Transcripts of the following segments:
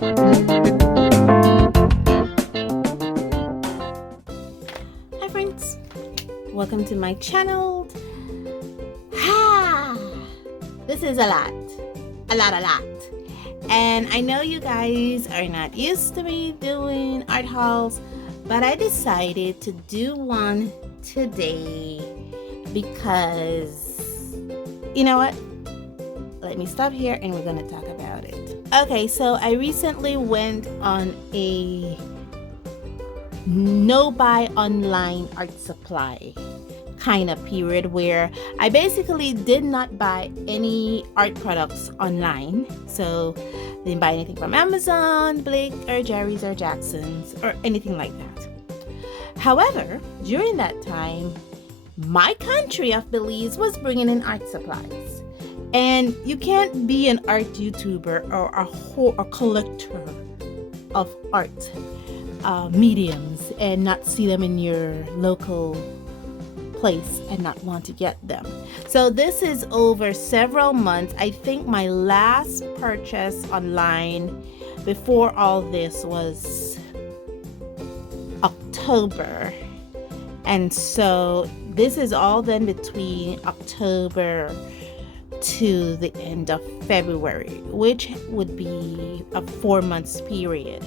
Hi friends, welcome to my channel. This is a lot. And I know you guys are not used to me doing art hauls, but I decided to do one today because, you know what? Let me stop here and we're gonna talk about it. Okay, so I recently went on a no buy online art supply kind of period where I basically did not buy any art products online. So didn't buy anything from Amazon, Blake or Jerry's or Jackson's or anything like that. However, during that time, my country of Belize was bringing in art supplies. And you can't be an art YouTuber or a collector of art mediums and not see them in your local place and not want to get them. So this is over several months. I think my last purchase online before all this was October, and so this is all then between October to the end of February, which would be a 4 months period.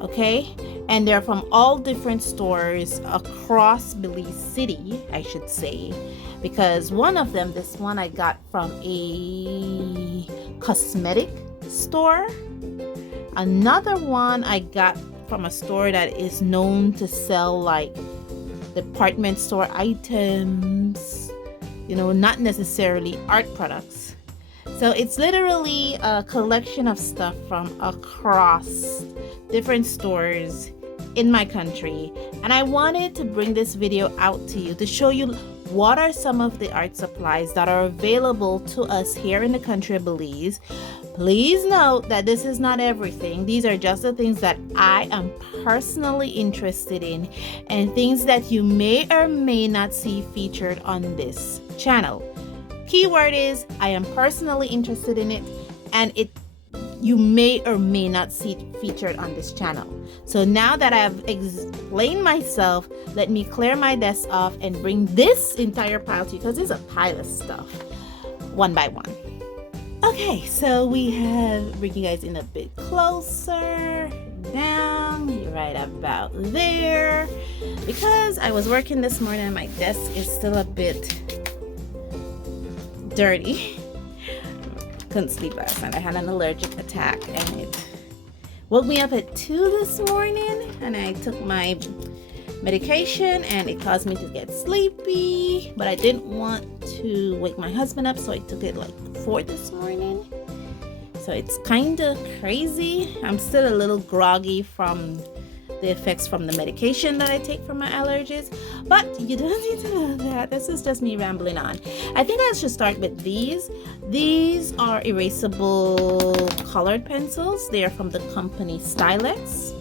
Okay, and they're from all different stores across Belize City, I should say, because one of them, this one I got from a cosmetic store. Another one I got from a store that is known to sell like department store items, you know, not necessarily art products. So it's literally a collection of stuff from across different stores in my country, and I wanted to bring this video out to you to show you what are some of the art supplies that are available to us here in the country of Belize. Please note that this is not everything. These are just the things that I am personally interested in and things that you may or may not see featured on this channel. Keyword is I am personally interested in it, and you may or may not see it featured on this channel. So now that I've explained myself, let me clear my desk off and bring this entire pile to you, because it's a pile of stuff, one by one. Okay, so we have, bring you guys in a bit closer, down, right about there, because I was working this morning and my desk is still a bit dirty. Couldn't sleep last night. I had an allergic attack and it woke me up at 2 this morning, and I took my medication and it caused me to get sleepy, but I didn't want to wake my husband up, so I took it like 4 this morning. So it's kind of crazy. I'm still a little groggy from the effects from the medication that I take for my allergies, but you don't need to know that. This is just me rambling on. I think I should start with these. These are erasable colored pencils. They are from the company Stylex.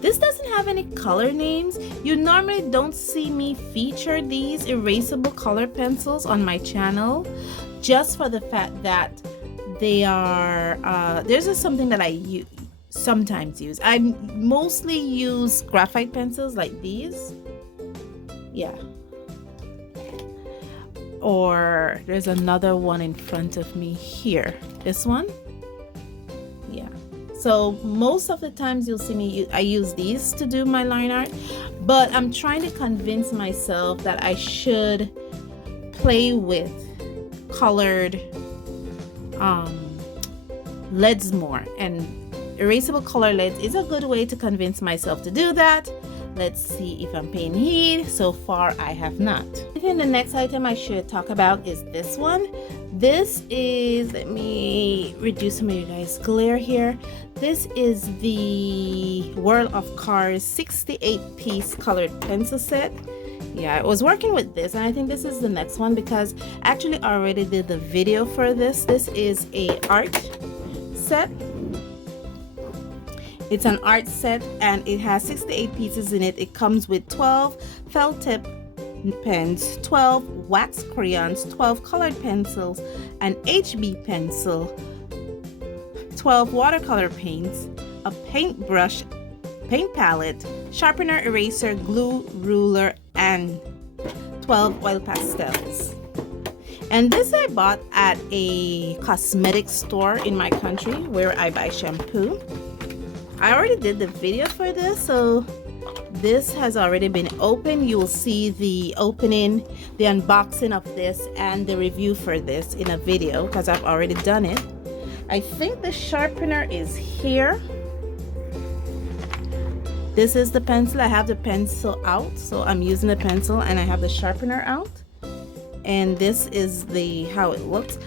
This doesn't have any color names. You normally don't see me feature these erasable colored pencils on my channel, just for the fact that they are there's just something that I sometimes use. I mostly use graphite pencils like these, yeah, or there's another one in front of me here, this one, yeah. So most of the times you'll see me I use these to do my line art, but I'm trying to convince myself that I should play with colored leads more, and erasable color leads is a good way to convince myself to do that. Let's see if I'm paying heed. So far I have not. I think the next item I should talk about is this one. This is, let me reduce some of you guys' glare here. This is the World of Cars 68 piece colored pencil set. Yeah, I was working with this, and I think this is the next one because I actually already did the video for this. This is a art set. It's an art set and it has 68 pieces in it. It comes with 12 felt tip pens, 12 wax crayons, 12 colored pencils, an HB pencil, 12 watercolor paints, a paintbrush, paint palette, sharpener, eraser, glue, ruler, and 12 oil pastels. And this I bought at a cosmetic store in my country where I buy shampoo. I already did the video for this, so this has already been opened. You will see the opening, the unboxing of this, and the review for this in a video because I've already done it. I think the sharpener is here. This is the pencil. I have the pencil out, so I'm using the pencil, and I have the sharpener out. And this is the how it looks.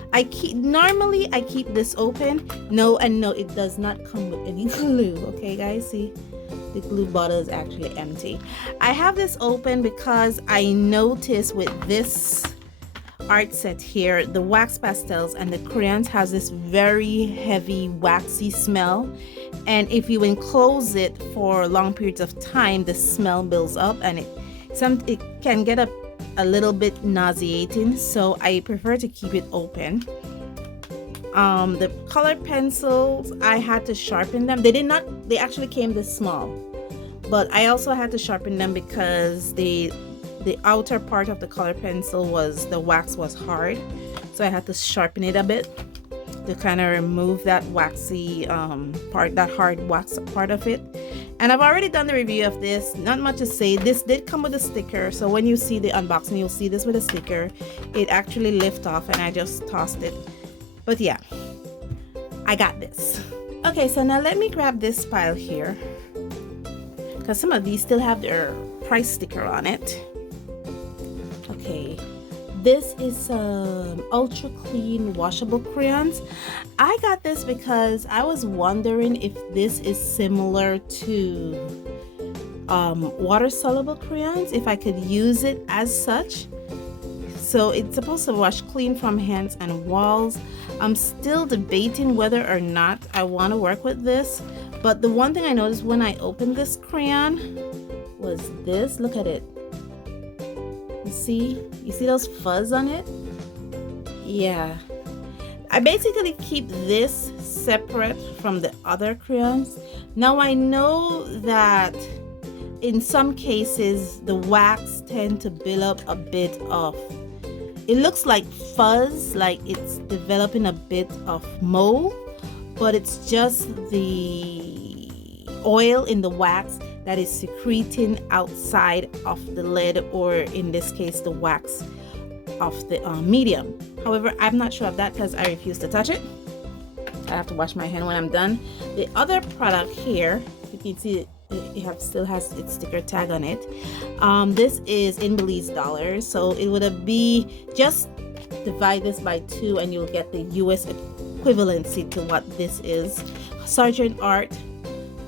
Normally I keep this open. No, it does not come with any glue. Okay guys, see, the glue bottle is actually empty. I have this open because I noticed with this art set here, the wax pastels and the crayons has this very heavy waxy smell, and if you enclose it for long periods of time, the smell builds up and it can get a little bit nauseating, so I prefer to keep it open. The colored pencils, I had to sharpen them. They actually came this small, but I also had to sharpen them because the outer part of the colored pencil the wax was hard, so I had to sharpen it a bit to kind of remove that waxy part, that hard wax part of it. And I've already done the review of this. Not much to say. This did come with a sticker, so when you see the unboxing, you'll see this with a sticker. It actually lifted off and I just tossed it. But yeah, I got this. Okay, so now let me grab this pile here because some of these still have their price sticker on it. Okay, this is ultra clean washable crayons. I got this because I was wondering if this is similar to water soluble crayons, if I could use it as such. So it's supposed to wash clean from hands and walls. I'm still debating whether or not I want to work with this, but the one thing I noticed when I opened this crayon was this. Look at it. You see those fuzz on it? Yeah. I basically keep this separate from the other crayons. Now I know that in some cases the wax tend to build up a bit of, it looks like fuzz, like it's developing a bit of mold, but it's just the oil in the wax that is secreting outside of the lid, or in this case the wax of the medium. However, I'm not sure of that because I refuse to touch it. I have to wash my hand when I'm done. The other product here, you can see it still has its sticker tag on it. This is in Belize dollars, so it would be, just divide this by 2 and you'll get the US equivalency to what this is. Sargent Art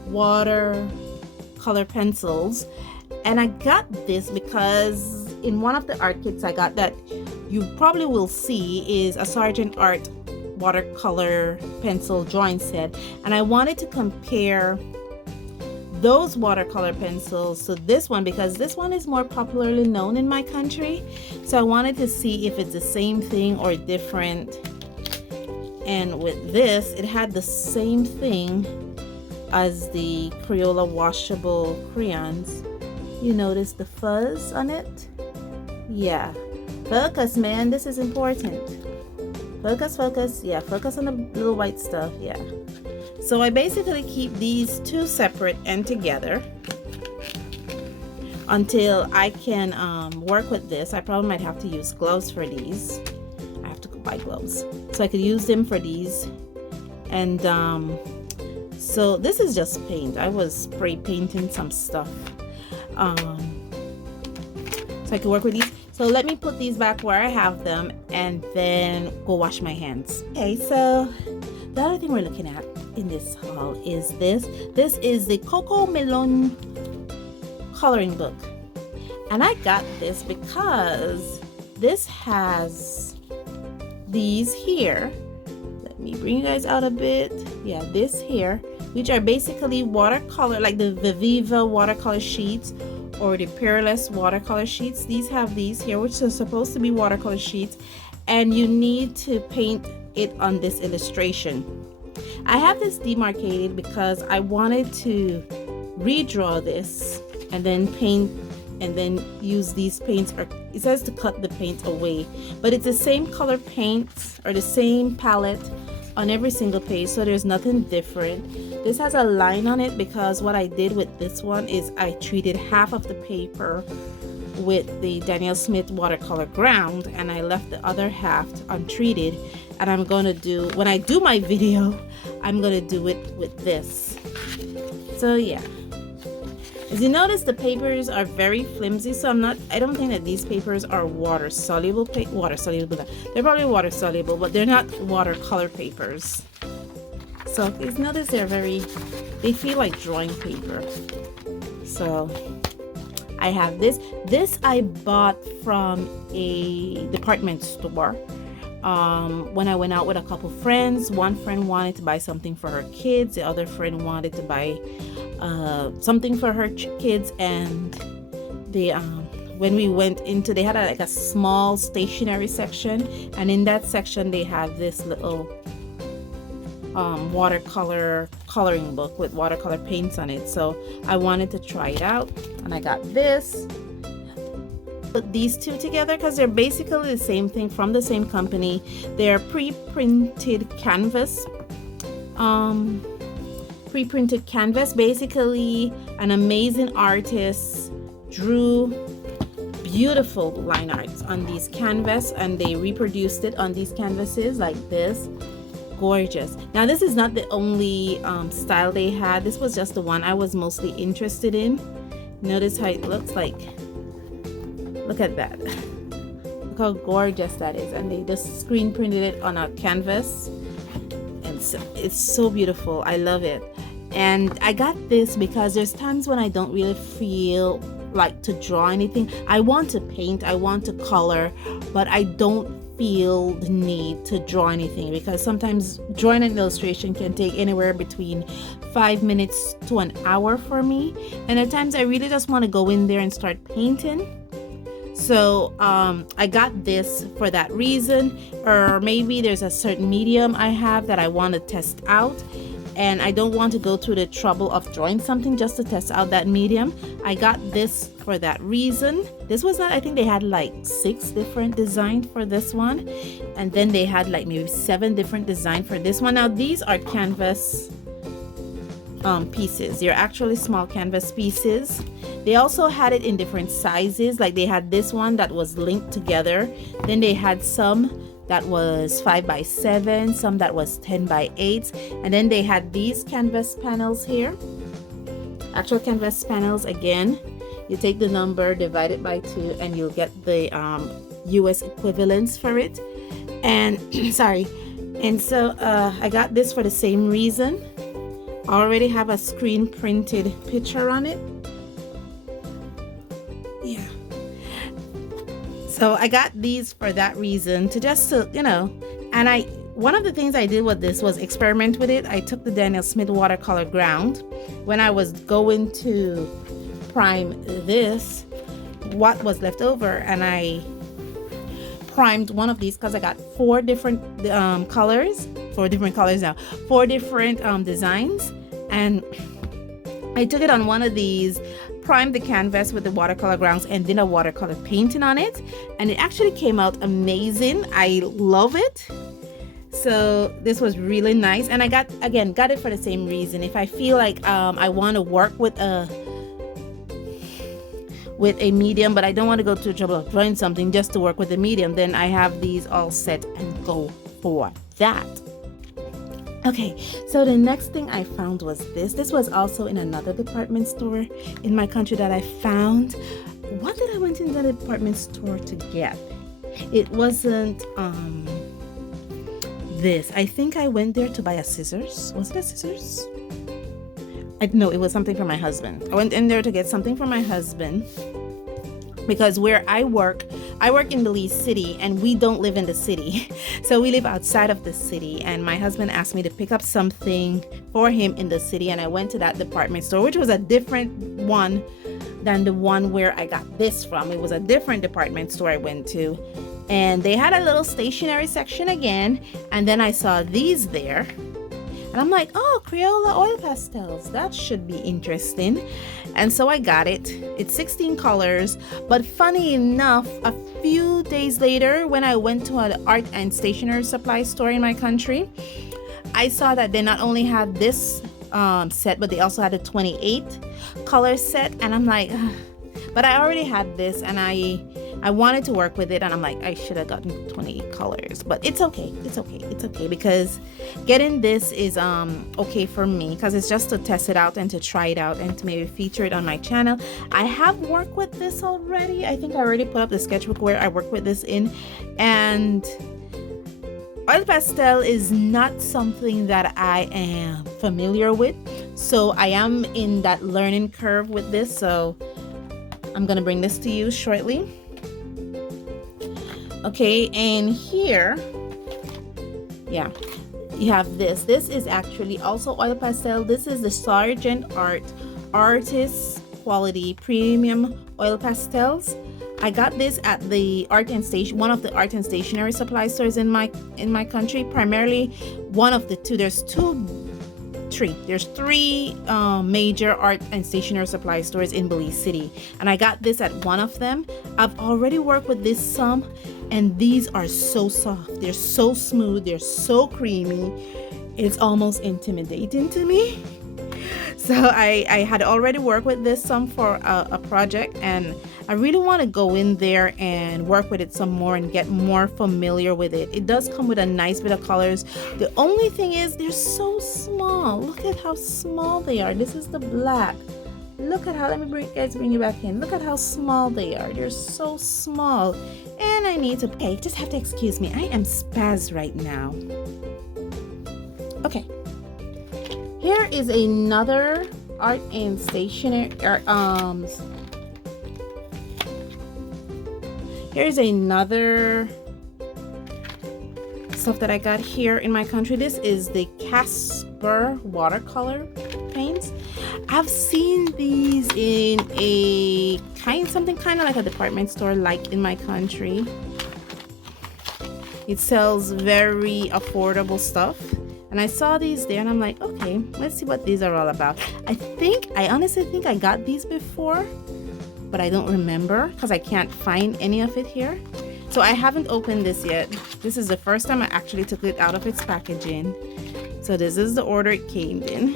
water color pencils, and I got this because in one of the art kits I got that you probably will see is a Sargent Art watercolor pencil drawing set, and I wanted to compare those watercolor pencils to this one because this one is more popularly known in my country, so I wanted to see if it's the same thing or different. And with this, it had the same thing as the Crayola washable crayons. You notice the fuzz on it? Yeah. Focus, man, this is important. Focus. Yeah, focus on the little white stuff. Yeah. So I basically keep these two separate and together until I can work with this. I probably might have to use gloves for these. I have to go buy gloves so I could use them for these. And so this is just paint. I was spray painting some stuff so I could work with these. So let me put these back where I have them and then go wash my hands. Okay, so the other thing we're looking at in this haul is this. This is the Coco Melon coloring book. And I got this because this has these here. Let me bring you guys out a bit. Yeah, this here, which are basically watercolor, like the Viviva watercolor sheets, or the Peerless watercolor sheets. These have these here, which are supposed to be watercolor sheets, and you need to paint it on this illustration. I have this demarcated because I wanted to redraw this and then paint and then use these paints, or it says to cut the paint away, but it's the same color paints or the same palette on every single page, so there's nothing different. This has a line on it because what I did with this one is I treated half of the paper with the Daniel Smith watercolor ground and I left the other half untreated, and I'm gonna do, when I do my video, I'm gonna do it with this. So yeah, as you notice, the papers are very flimsy, so I don't think that these papers are water soluble. They're probably water soluble, but they're not watercolor papers. So please notice they feel like drawing paper. So I have this. This I bought from a department store. When I went out with a couple friends, one friend wanted to buy something for her kids, the other friend wanted to buy something for her kids, and they when we went into, they had like a small stationery section, and in that section they have this little watercolor coloring book with watercolor paints on it. So I wanted to try it out, and I got this. Put these two together because they're basically the same thing, from the same company. They're pre-printed canvas. Pre-printed canvas. Basically, an amazing artist drew beautiful line arts on these canvas, and they reproduced it on these canvases like this. Gorgeous. Now this is not the only style they had. This was just the one I was mostly interested in. Notice how it looks like. Look at that. Look how gorgeous that is. And they just screen printed it on a canvas, and so it's so beautiful. I love it. And I got this because there's times when I don't really feel like to draw anything. I want to paint, I want to color, but I don't feel the need to draw anything, because sometimes drawing an illustration can take anywhere between 5 minutes to an hour for me, and at times I really just want to go in there and start painting. So I got this for that reason. Or maybe there's a certain medium I have that I want to test out, and I don't want to go through the trouble of drawing something just to test out that medium. I got this for that reason. This was not, I think they had like 6 different designs for this one, and then they had like maybe 7 different designs for this one. Now these are canvas pieces. They're actually small canvas pieces. They also had it in different sizes. Like they had this one that was linked together. Then they had some that was 5 by 7, some that was 10 by 8, and then they had these canvas panels here. Actual canvas panels. Again, you take the number, divide it by 2, and you'll get the US equivalents for it. And sorry. And so I got this for the same reason. I already have a screen printed picture on it. Yeah. So I got these for that reason, to just to, you know, and one of the things I did with this was experiment with it. I took the Daniel Smith watercolor ground. When I was going to prime this, what was left over, and I primed one of these because I got 4 different colors, 4 different colors now, 4 different designs, and I took it on one of these, primed the canvas with the watercolor grounds, and did a watercolor painting on it, and it actually came out amazing. I love it. So this was really nice, and I got it for the same reason. If I feel like I want to work with a medium, but I don't want to go through the trouble of drawing something just to work with the medium, then I have these all set and go for that. Okay, so the next thing I found was this. This was also in another department store in my country that I found. What did I went into the department store to get? It wasn't this. I think I went there to buy a scissors. Was it a scissors? No, it was something for my husband. I went in there to get something for my husband, because where I work in Belize City, and we don't live in the city. So we live outside of the city, and my husband asked me to pick up something for him in the city, and I went to that department store, which was a different one than the one where I got this from. It was a different department store I went to, and they had a little stationery section again, and then I saw these there. And I'm like, oh, Crayola oil pastels, that should be interesting. And so I got it. It's 16 colors. But funny enough, a few days later, when I went to an art and stationery supply store in my country, I saw that they not only had this set, but they also had a 28 color set. And I'm like, ugh. But I already had this, and I wanted to work with it, and I'm like, I should have gotten 28 colors, but it's okay. It's okay because getting this is okay for me, because it's just to test it out and to try it out and to maybe feature it on my channel. I have worked with this already. I think I already put up the sketchbook where I work with this in, and oil pastel is not something that I am familiar with, so I am in that learning curve with this. So I'm gonna bring this to you shortly. Okay, and here, yeah, you have this. This is actually also oil pastel. This is the Sargent Art Artist Quality Premium Oil Pastels. I got this at the one of the art and stationery supply stores in my country. Primarily, one of the two. There's three major art and stationery supply stores in Belize City, and I got this at one of them. I've already worked with this some, and these are so soft. They're so smooth. They're so creamy. It's almost intimidating to me. So I had already worked with this some for a project, and I really want to go in there and work with it some more and get more familiar with it. It does come with a nice bit of colors. The only thing is they're so small. Look at how small they are. This is the black. Look at how, let me bring you back in. Look at how small they are. They're so small. And I need to, okay, just have to excuse me. I am spazzed right now. Okay. Here is another art and stationery, here's another stuff that I got here in my country. This is the Casper watercolor paints. I've seen these in a something kind of like a department store like in my country. It sells very affordable stuff. And I saw these there, and I'm like, okay, let's see what these are all about. I honestly think I got these before, but I don't remember because I can't find any of it here. So I haven't opened this yet. This is the first time I actually took it out of its packaging. So this is the order it came in.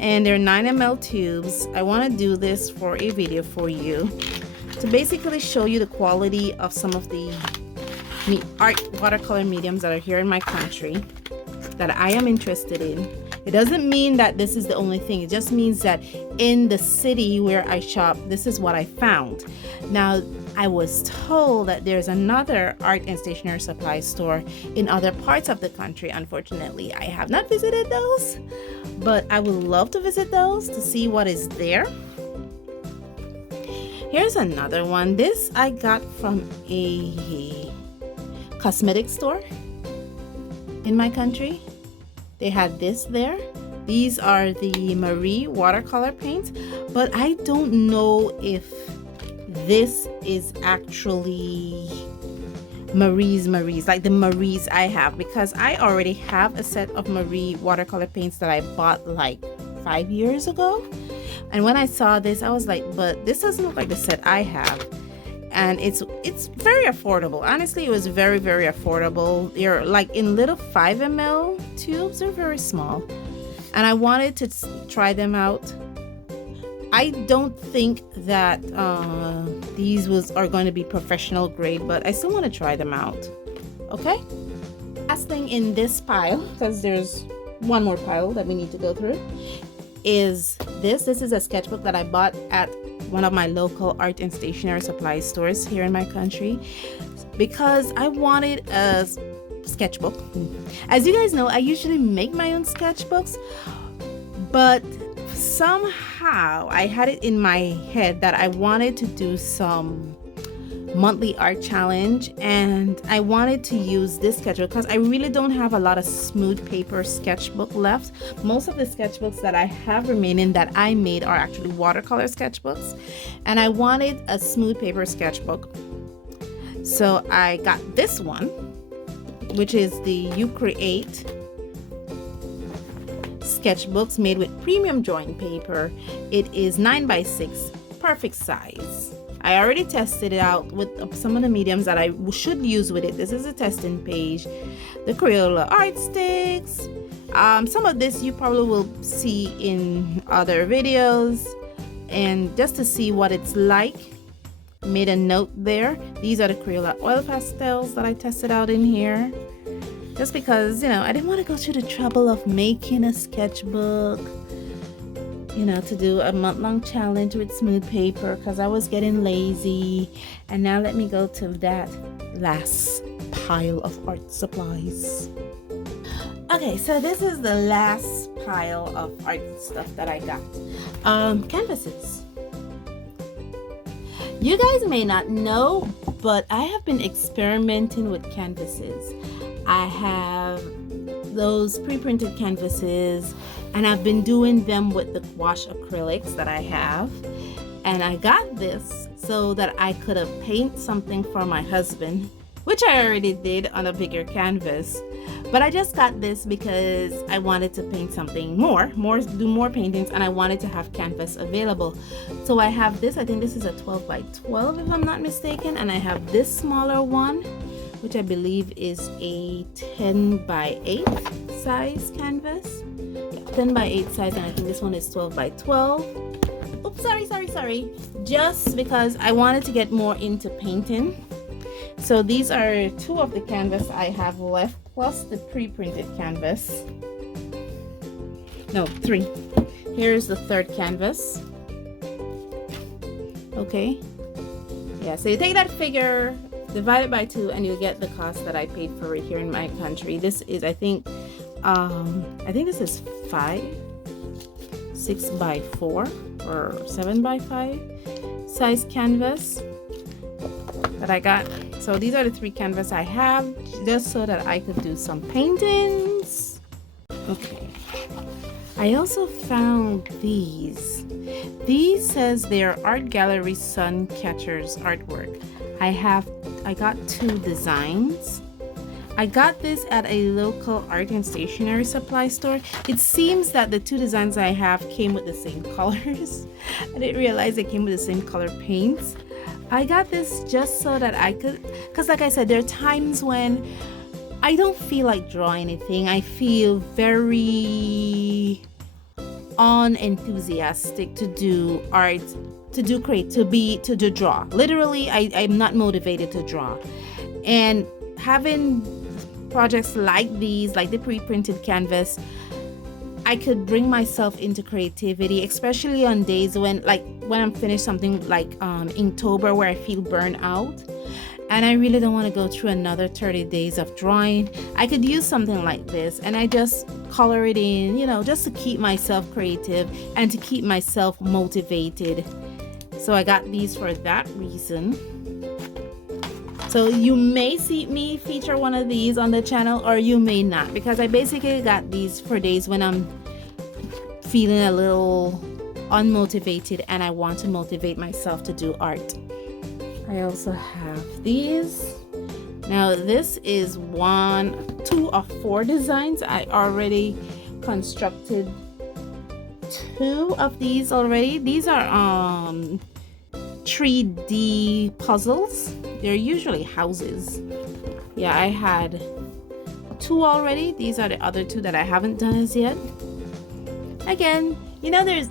And they're 9 ml tubes. I want to do this for a video for you to basically show you the quality of some of the art watercolor mediums that are here in my country that I am interested in. It doesn't mean that this is the only thing. It just means that in the city where I shop, this is what I found. Now, I was told that there's another art and stationery supply store in other parts of the country. Unfortunately, I have not visited those, but I would love to visit those to see what is there. Here's another one. This I got from a cosmetic store in my country. They had this there. These are the Marie watercolor paints, but I don't know if this is actually Marie's, like the Marie's I have, because I already have a set of Marie watercolor paints that I bought like 5 years ago. And when I saw this, I was like, but this doesn't look like the set I have. And it's very affordable. Honestly, it was very, very affordable. They're like in little 5 ml tubes. They're very small. And I wanted to try them out. I don't think that these are going to be professional grade, but I still want to try them out. Okay? Last thing in this pile, because there's one more pile that we need to go through, is this. This is a sketchbook that I bought at one of my local art and stationery supply stores here in my country because I wanted a sketchbook. As you guys know, I usually make my own sketchbooks, but somehow I had it in my head that I wanted to do some monthly art challenge, and I wanted to use this sketchbook because I really don't have a lot of smooth paper sketchbook left. Most of the sketchbooks that I have remaining that I made are actually watercolor sketchbooks, and I wanted a smooth paper sketchbook. So I got this one, which is the You Create sketchbooks made with premium drawing paper. It is 9x6, perfect size. I already tested it out with some of the mediums that I should use with it. This is a testing page. The Crayola art sticks. Some of this you probably will see in other videos. And just to see what it's like, made a note there. These are the Crayola oil pastels that I tested out in here. Just because, I didn't want to go through the trouble of making a sketchbook, to do a month-long challenge with smooth paper because I was getting lazy. And now let me go to that last pile of art supplies. Okay, so this is the last pile of art stuff that I got. Canvases. You guys may not know, but I have been experimenting with canvases. I have those pre-printed canvases, and I've been doing them with the wash acrylics that I have. And I got this so that I could have paint something for my husband, which I already did on a bigger canvas. But I just got this because I wanted to paint something do more paintings, and I wanted to have canvas available. So I have this, I think this is a 12x12 if I'm not mistaken, and I have this smaller one, which I believe is a 10x8 size canvas. 10x8 size, and I think this one is 12x12. Oops, sorry. Just because I wanted to get more into painting. So these are two of the canvas I have left, plus the pre-printed canvas. No, three. Here's the third canvas. Okay. Yeah, so you take that figure, divide it by 2, and you'll get the cost that I paid for it here in my country. This is, I think this is 6x4 or 7x5 size canvas that I got. So these are the 3 canvas I have, just so that I could do some paintings. Okay. I also found these. These says they're Art Gallery Sun Catchers artwork. I got 2 designs. I got this at a local art and stationery supply store. It seems that the 2 designs I have came with the same colors. I didn't realize they came with the same color paints. I got this just so that I could, because like I said, there are times when I don't feel like drawing anything. I feel very unenthusiastic to do art, to do draw. Literally, I'm not motivated to draw. And having projects like these, like the pre-printed canvas, I could bring myself into creativity, especially on days when I'm finished something like Inktober, where I feel burnt out and I really don't want to go through another 30 days of drawing. I could use something like this, and I just color it in, just to keep myself creative and to keep myself motivated. So I got these for that reason. So you may see me feature one of these on the channel, or you may not, because I basically got these for days when I'm feeling a little unmotivated and I want to motivate myself to do art. I also have these. Now this is 2 of 4 designs. I already constructed 2 of these already. These are 3D puzzles. They're usually houses. Yeah, I had 2 already. These are the other 2 that I haven't done as yet. Again, there's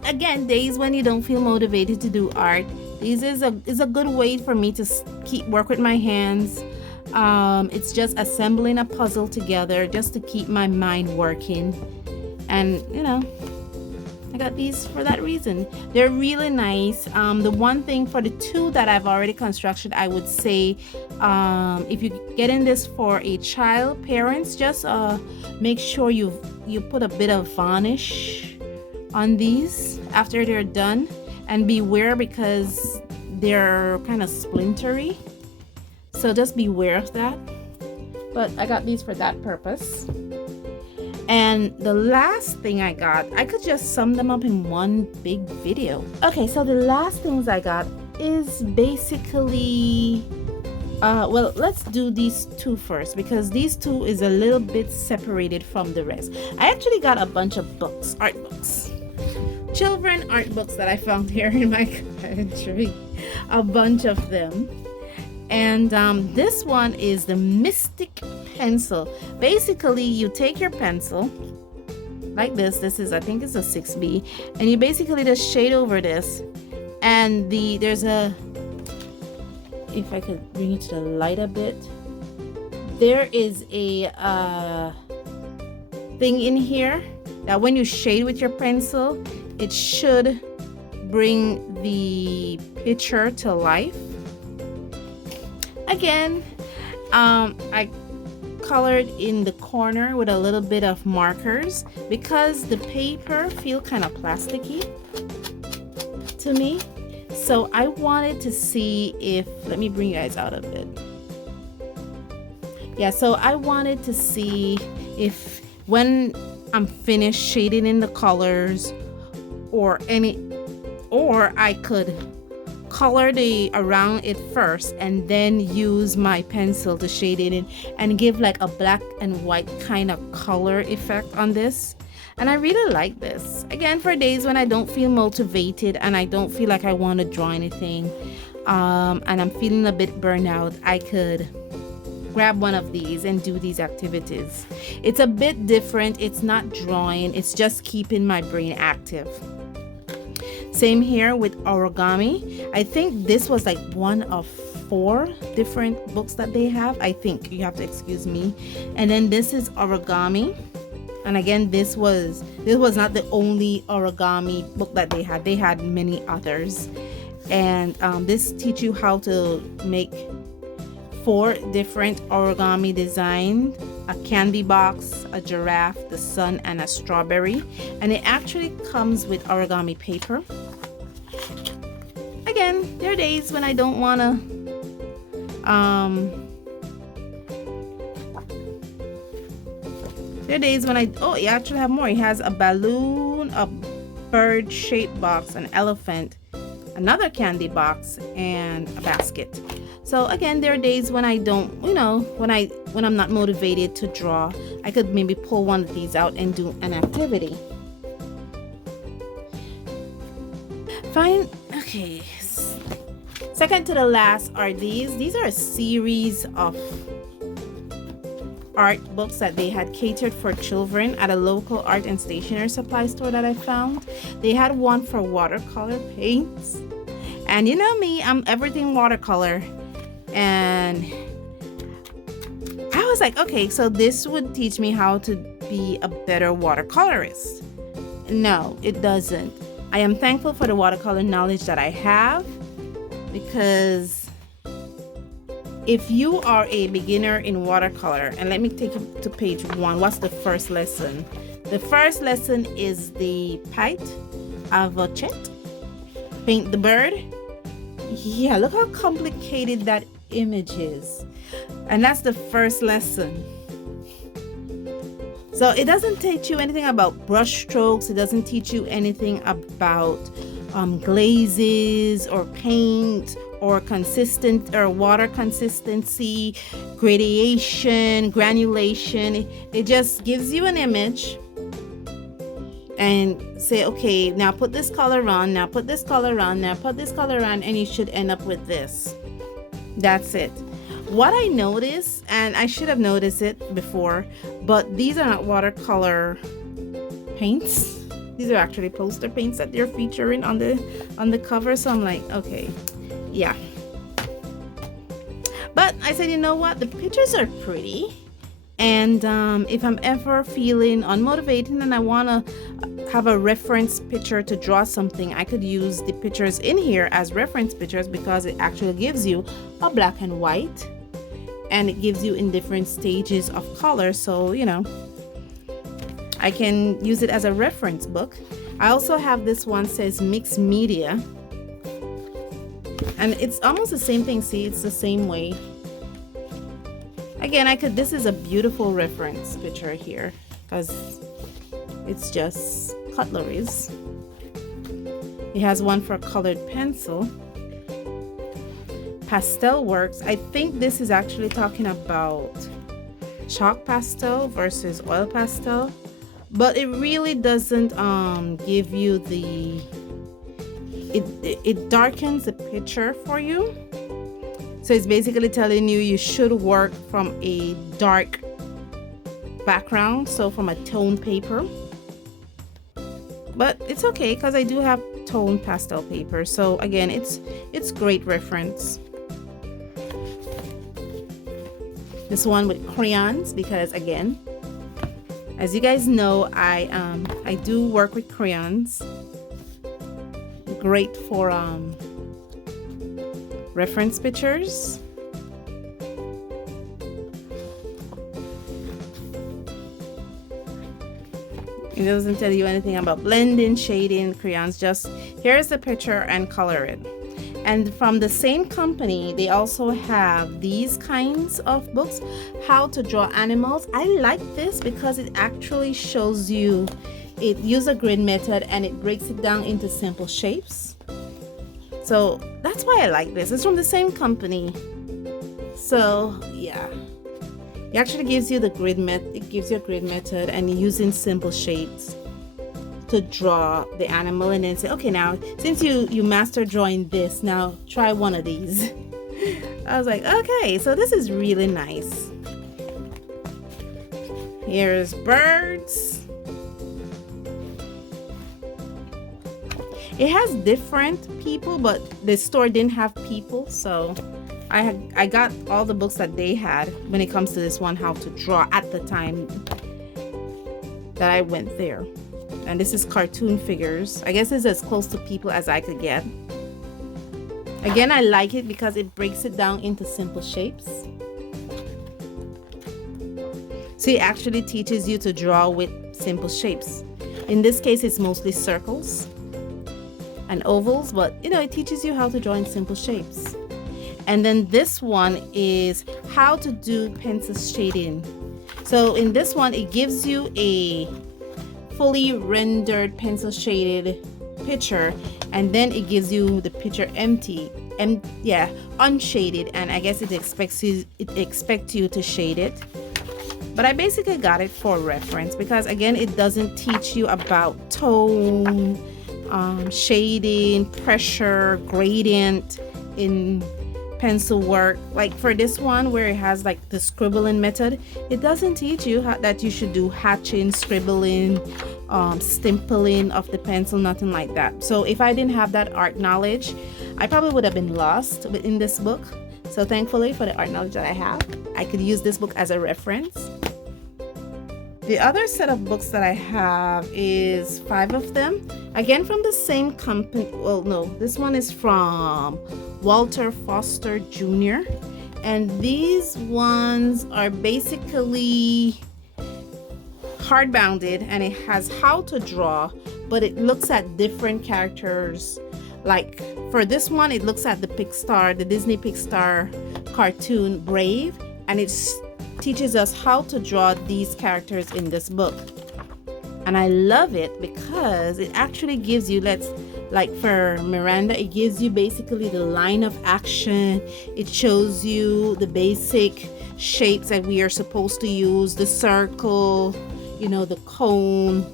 days when you don't feel motivated to do art. This is a good way for me to work with my hands. It's just assembling a puzzle together just to keep my mind working. And I got these for that reason. They're really nice. The one thing for the 2 that I've already constructed, I would say, if you're getting this for a child, parents, just make sure you put a bit of varnish on these after they're done, and beware because they're kind of splintery. So just beware of that. But I got these for that purpose. And the last thing I got, I could just sum them up in one big video. Okay, so the last things I got is basically, well, let's do these two first, because these two is a little bit separated from the rest. I actually got a bunch of books, art books. Children art books that I found here in my country. A bunch of them. And this one is the Mystic Pencil. Basically, you take your pencil like this. This is, I think it's a 6B. And you basically just shade over this. And there's a, if I could bring it to the light a bit. There is a thing in here that when you shade with your pencil, it should bring the picture to life. Again, I colored in the corner with a little bit of markers because the paper feel kind of plasticky to me. So I wanted to see if, let me bring you guys out a bit. Yeah, so I wanted to see if when I'm finished shading in the colors or I could color around it first and then use my pencil to shade it in and give like a black and white kind of color effect on this. And I really like this. Again, for days when I don't feel motivated and I don't feel like I want to draw anything, and I'm feeling a bit burnt out, I could grab one of these and do these activities. It's a bit different. It's not drawing. It's just keeping my brain active. Same here with origami. I think this was like one of 4 different books that they have. I think, you have to excuse me. And then this is origami. And again, this was not the only origami book that they had. They had many others. And this teach you how to make 4 different origami designs: a candy box, a giraffe, the sun, and a strawberry. And it actually comes with origami paper. Again, there are days when I don't want to there are days when you actually have more. It has a balloon, a bird shaped box, an elephant, another candy box, and a basket. So again, there are days when I don't, when I'm not motivated to draw, I could maybe pull one of these out and do an activity. Fine. Okay. Second to the last are these. These are a series of art books that they had catered for children at a local art and stationery supply store that I found. They had one for watercolor paints. And you know me, I'm everything watercolor. And I was like, okay, so this would teach me how to be a better watercolorist. No, it doesn't. I am thankful for the watercolor knowledge that I have, because if you are a beginner in watercolor, and let me take you to page 1. What's the first lesson? The first lesson is the Pite Avocet. Paint the bird. Yeah, look how complicated that image is. And that's the first lesson. So it doesn't teach you anything about brush strokes. It doesn't teach you anything about glazes or paint or consistent or water consistency, gradation, granulation. It just gives you an image and say, okay, now put this color on, now put this color on, now put this color on, and you should end up with this. That's it. What I noticed, and I should have noticed it before, but these are not watercolor paints. These are actually poster paints that they're featuring on the cover. So I'm like, okay, yeah. But I said, you know what? The pictures are pretty. And if I'm ever feeling unmotivated and I want to have a reference picture to draw something, I could use the pictures in here as reference pictures, because it actually gives you a black and white, and it gives you in different stages of color. So, I can use it as a reference book. I also have this one, says mixed media, and it's almost the same thing. See, it's the same way. Again, this is a beautiful reference picture here because it's just cutleries. It has one for colored pencil. Pastel works. I think this is actually talking about chalk pastel versus oil pastel, but it really doesn't give you the it darkens the picture for you. So it's basically telling you should work from a dark background, so from a toned paper. But it's okay because I do have toned pastel paper, so again, it's great reference. This one with crayons, because again, as you guys know, I do work with crayons. Great for reference pictures. It doesn't tell you anything about blending, shading, crayons, just here's the picture and color it. And from the same company, they also have these kinds of books, how to draw animals. I like this because it actually shows you, it uses a grid method and it breaks it down into simple shapes. So that's why I like this. It's from the same company. So yeah, it actually gives you the grid method. It gives you a grid method and using simple shapes to draw the animal, and then say, okay, now since you master drawing this, now try one of these. I was like, okay, so this is really nice. Here's birds. It has different people, but the store didn't have people, so I got all the books that they had when it comes to this one, how to draw, at the time that I went there. And this is cartoon figures. I guess it's as close to people as I could get. Again, I like it because it breaks it down into simple shapes. So it actually teaches you to draw with simple shapes. In this case, it's mostly circles and ovals, but you know, it teaches you how to draw in simple shapes. And then this one is how to do pencil shading. So in this one, it gives you a fully rendered pencil shaded picture, and then it gives you the picture empty and unshaded, and I guess it expects you to shade it. But I basically got it for reference because again, it doesn't teach you about tone, shading, pressure, gradient in pencil work. Like for this one where it has like the scribbling method, it doesn't teach you that you should do hatching, scribbling, stimpling of the pencil, nothing like that. So if I didn't have that art knowledge, I probably would have been lost in this book. So thankfully for the art knowledge that I have, I could use this book as a reference. The other set of books that I have is 5 of them, again from the same company. Well, no, this one is from Walter Foster Jr. And these ones are basically hardbounded, and it has how to draw, but it looks at different characters. Like for this one, it looks at the Disney Pixar cartoon Brave, and it teaches us how to draw these characters in this book. And I love it because it actually gives you, like for Miranda, it gives you basically the line of action. It shows you the basic shapes that we are supposed to use, the circle, you know, the cone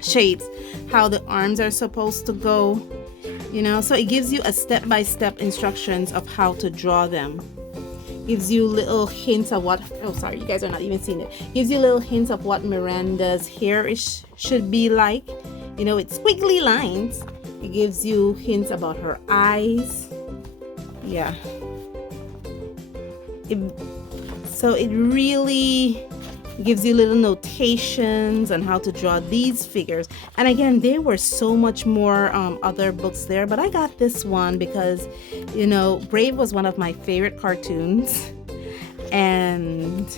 shapes, how the arms are supposed to go, you know. So it gives you a step-by-step instructions of how to draw them. Gives you little hints of what, oh sorry, you guys are not even seeing it. Gives you little hints of what Miranda's hair should be like. You know, it's squiggly lines. It gives you hints about her eyes. Yeah. So it really gives you little notations on how to draw these figures. And again, there were so much more other books there, but I got this one because, you know, Brave was one of my favorite cartoons. And,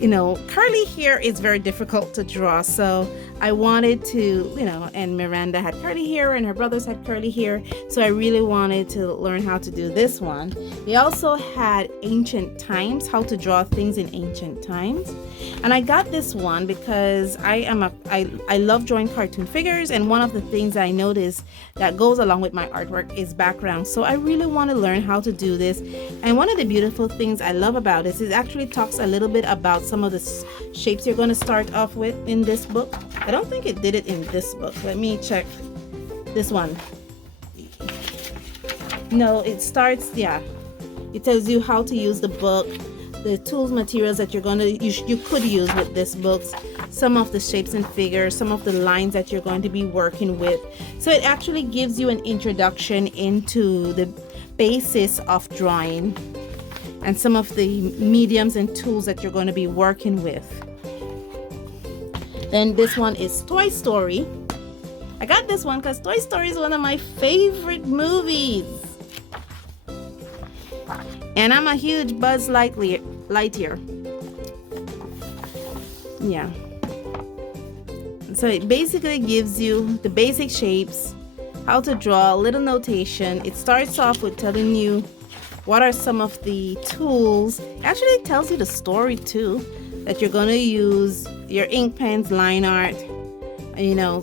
you know, curly hair is very difficult to draw. So I wanted to, and Miranda had curly hair and her brothers had curly hair, so I really wanted to learn how to do this one. They also had ancient times, how to draw things in ancient times. And I got this one because I love drawing cartoon figures, and one of the things I noticed that goes along with my artwork is background. So I really want to learn how to do this. And one of the beautiful things I love about this is it actually talks a little bit about some of the shapes you're going to start off with in this book. I don't think it did it in this book. Let me check this one. No, it starts, yeah. It tells you how to use the book, the tools, materials that you could use with this book, some of the shapes and figures, some of the lines that you're going to be working with. So it actually gives you an introduction into the basis of drawing and some of the mediums and tools that you're going to be working with. Then this one is Toy Story. I got this one because Toy Story is one of my favorite movies. And I'm a huge Buzz Lightyear. Yeah. So it basically gives you the basic shapes, how to draw, a little notation. It starts off with telling you what are some of the tools. It actually tells you the story too, that you're going to use, your ink pens, line art,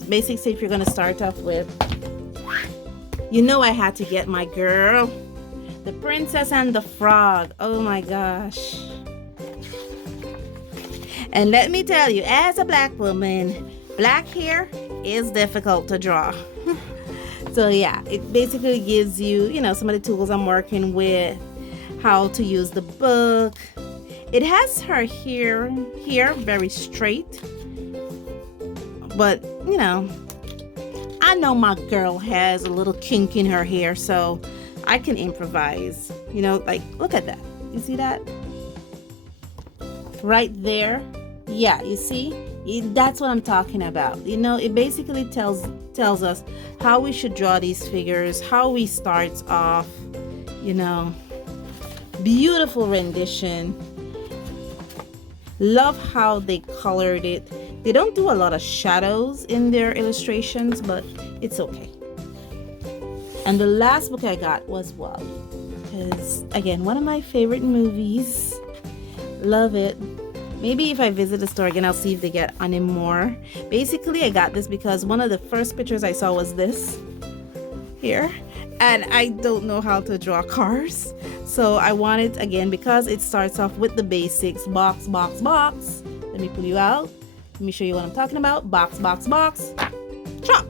basic shape you're going to start off with. I had to get my girl, the Princess and the Frog. Oh my gosh. And let me tell you, as a black woman, black hair is difficult to draw. So yeah, it basically gives you, some of the tools I'm working with, how to use the book. It has her hair very straight, but I know my girl has a little kink in her hair, so I can improvise. Like, look at that. You see that? Right there. Yeah, you see? That's what I'm talking about. It basically tells us how we should draw these figures, how we start off, beautiful rendition. Love how they colored it. They don't do a lot of shadows in their illustrations, but it's okay. And the last book I got was WALL-E, because again, one of my favorite movies. Love it. Maybe if I visit the store again, I'll see if they get any more. Basically, I got this because one of the first pictures I saw was this here, and I don't know how to draw cars. So I wanted, again, because it starts off with the basics, box, box, box. Let me pull you out. Let me show you what I'm talking about. Box, box, box, truck.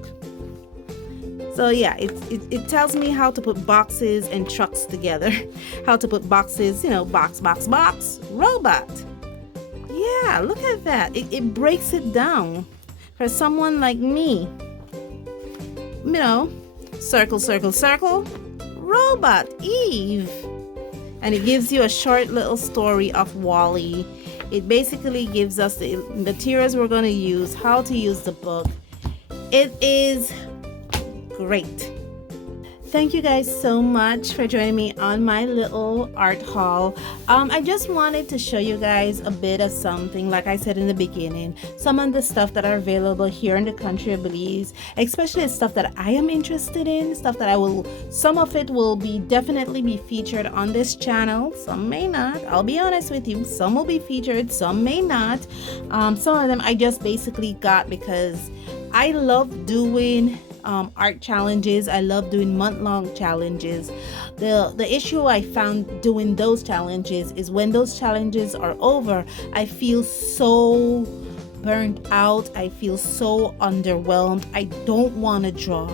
So yeah, it tells me how to put boxes and trucks together. How to put boxes, box, box, box, robot. Yeah, look at that. It breaks it down for someone like me. Circle, circle, circle, robot, Eve. And it gives you a short little story of WALL-E. It basically gives us the materials we're going to use, how to use the book. It is great. Thank you guys so much for joining me on my little art haul. I just wanted to show you guys a bit of something, like I said in the beginning, some of the stuff that are available here in the country of Belize, especially stuff that I am interested in, stuff that some of it will definitely be featured on this channel, some may not. I'll be honest with you, some will be featured, some may not. Some of them I just basically got because I love doing art challenges. I love doing month-long challenges. The issue I found doing those challenges is when those challenges are over, I feel so burnt out. I feel so underwhelmed. I don't want to draw,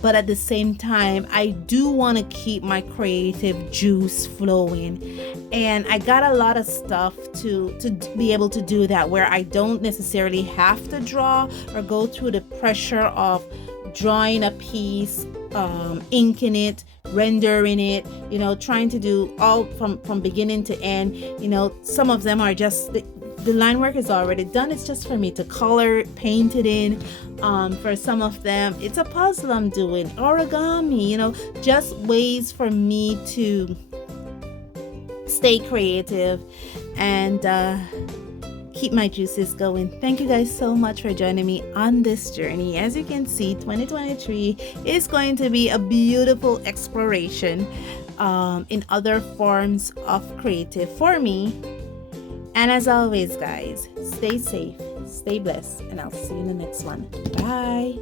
but at the same time, I do want to keep my creative juice flowing. And I got a lot of stuff to be able to do that, where I don't necessarily have to draw or go through the pressure of drawing a piece, inking it, rendering it, trying to do all from beginning to end. Some of them are just the line work is already done. It's just for me to color, paint it in. For some of them, it's a puzzle I'm doing, origami, just ways for me to stay creative and keep my juices going. Thank you guys so much for joining me on this journey. As you can see, 2023 is going to be a beautiful exploration in other forms of creative for me. And as always, guys, stay safe, stay blessed, and I'll see you in the next one. Bye.